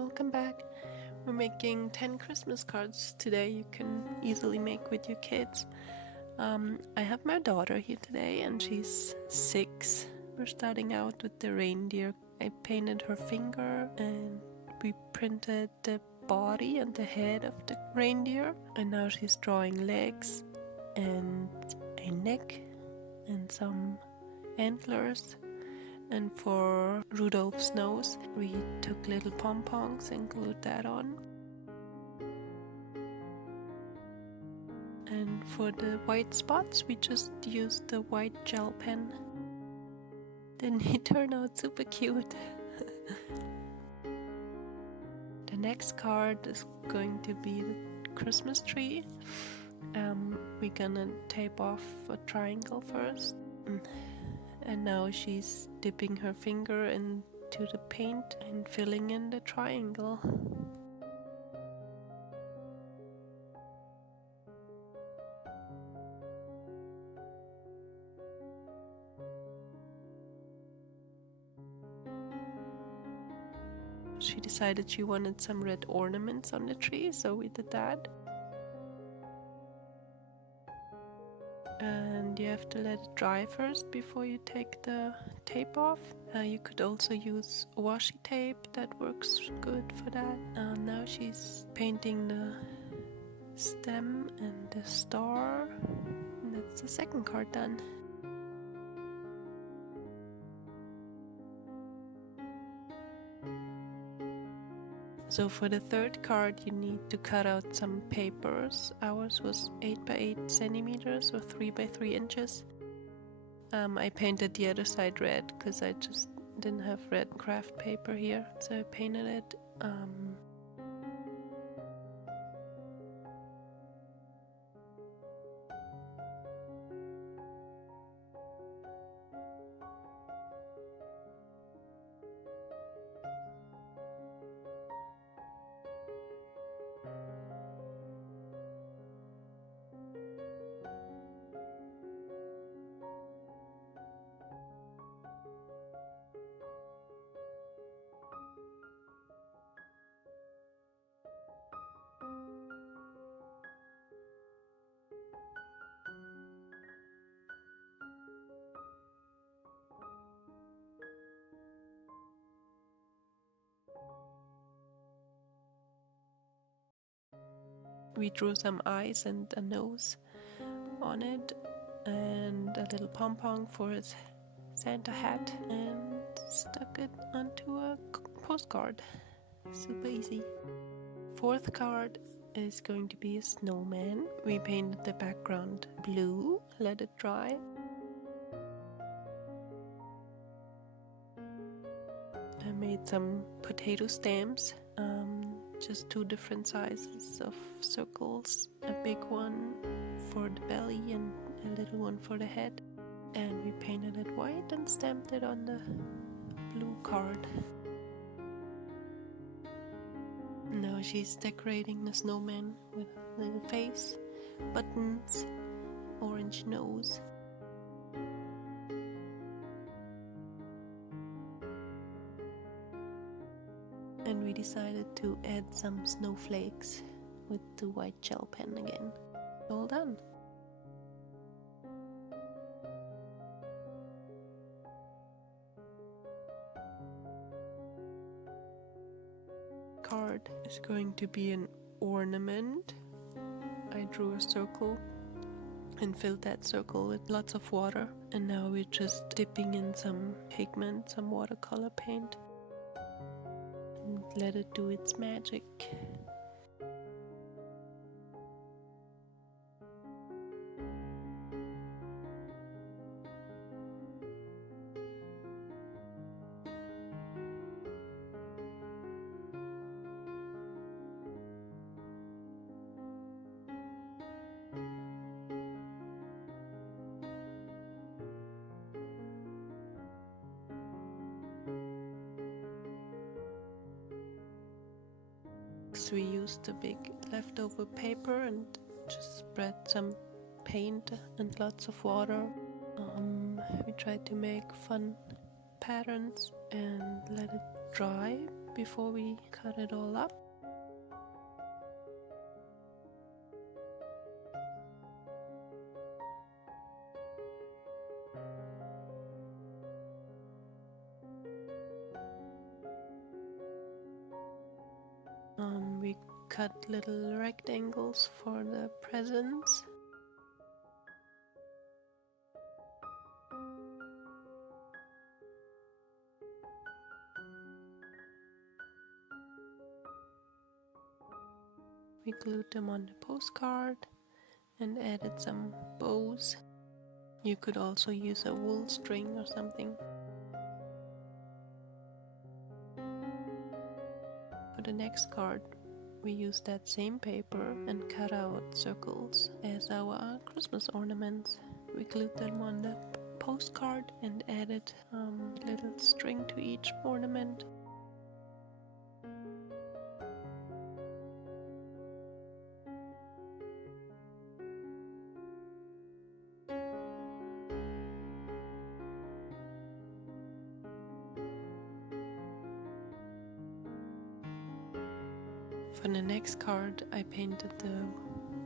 welcome back. We're making 10 Christmas cards today you can easily make with your kids. I have my daughter here today and she's 6. We're starting out with the reindeer. I painted her finger and we printed the body and the head of the reindeer, and now she's drawing legs and a neck and some antlers. And for Rudolph's nose, we took little pom-poms and glued that on. And for the white spots, we just used the white gel pen. Didn't he turn out super cute? The next card is going to be the Christmas tree. We're gonna tape off a triangle first. And now she's dipping her finger into the paint and filling in the triangle. She decided she wanted some red ornaments on the tree, so we did that. And you have to let it dry first before you take the tape off. You could also use washi tape, that works good for that. Now she's painting the stem and the star, and that's the second card done. So for the third card you need to cut out some papers. Ours was 8 by 8 centimeters or 3 by 3 inches. I painted the other side red because I just didn't have red craft paper here, so I painted it. We drew some eyes and a nose on it, and a little pom-pom for his Santa hat, and stuck it onto a postcard. Super easy. Fourth card is going to be a snowman. We painted the background blue, let it dry. I made some potato stamps. Just 2 different sizes of circles, a big one for the belly and a little one for the head, and we painted it white and stamped it on the blue card. Now she's decorating the snowman with a little face, buttons, orange nose. And we decided to add some snowflakes with the white gel pen again. All done. Card is going to be an ornament. I drew a circle and filled that circle with lots of water, and now we're just dipping in some pigment, some watercolor paint. Let it do its magic. We used a big leftover paper and just spread some paint and lots of water. We tried to make fun patterns and let it dry before we cut it all up. We cut little rectangles for the presents. We glued them on the postcard and added some bows. You could also use a wool string or something. For the next card, we used that same paper and cut out circles as our Christmas ornaments. We glued them on the postcard and added little string to each ornament. For the next card, I painted the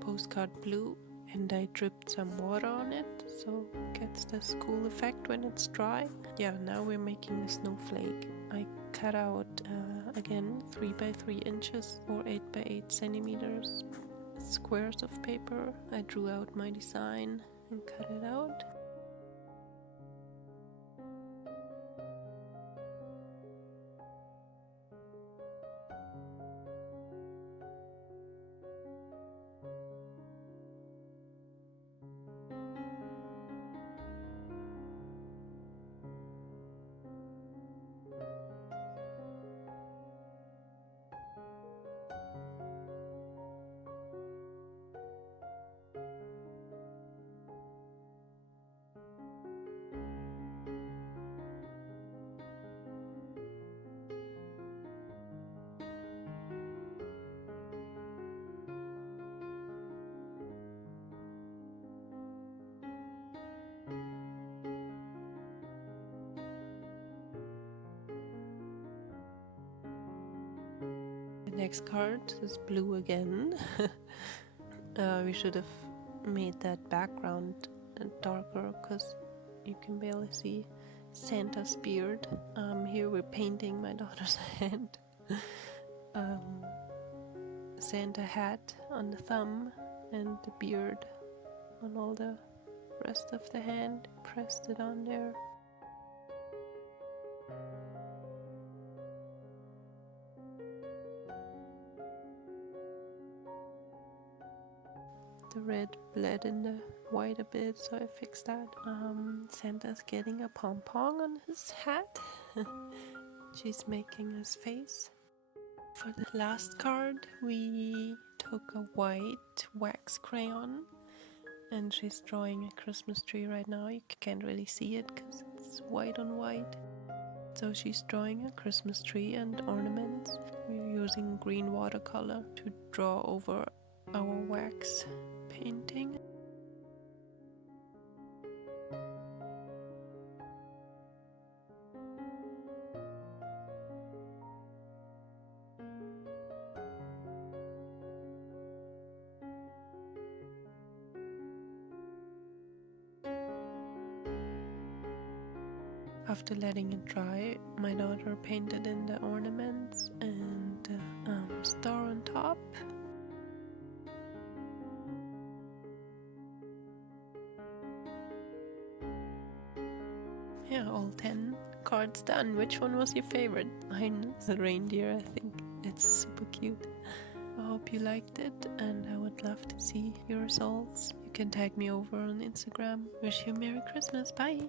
postcard blue and I dripped some water on it so it gets this cool effect when it's dry. Yeah, now we're making the snowflake. I cut out again 3 by 3 inches or 8 by 8 centimeters squares of paper. I drew out my design and cut it out. The next card is blue again. We should have made that background darker because you can barely see Santa's beard. Here we're painting my daughter's hand. Santa hat on the thumb and the beard on all the rest of the hand. Pressed it on there. The red bled in the white a bit, so I fixed that. Santa's getting a pom-pom on his hat. She's making his face. For the last card, we took a white wax crayon and she's drawing a Christmas tree right now. You can't really see it because it's white on white. So she's drawing a Christmas tree and ornaments. We're using green watercolor to draw over our wax painting. After letting it dry, my daughter painted in the ornaments and star on top. Yeah, all 10 cards done. Which one was your favorite? Mine's the reindeer, I think. It's super cute. I hope you liked it and I would love to see your results. You can tag me over on Instagram. Wish you a Merry Christmas. Bye!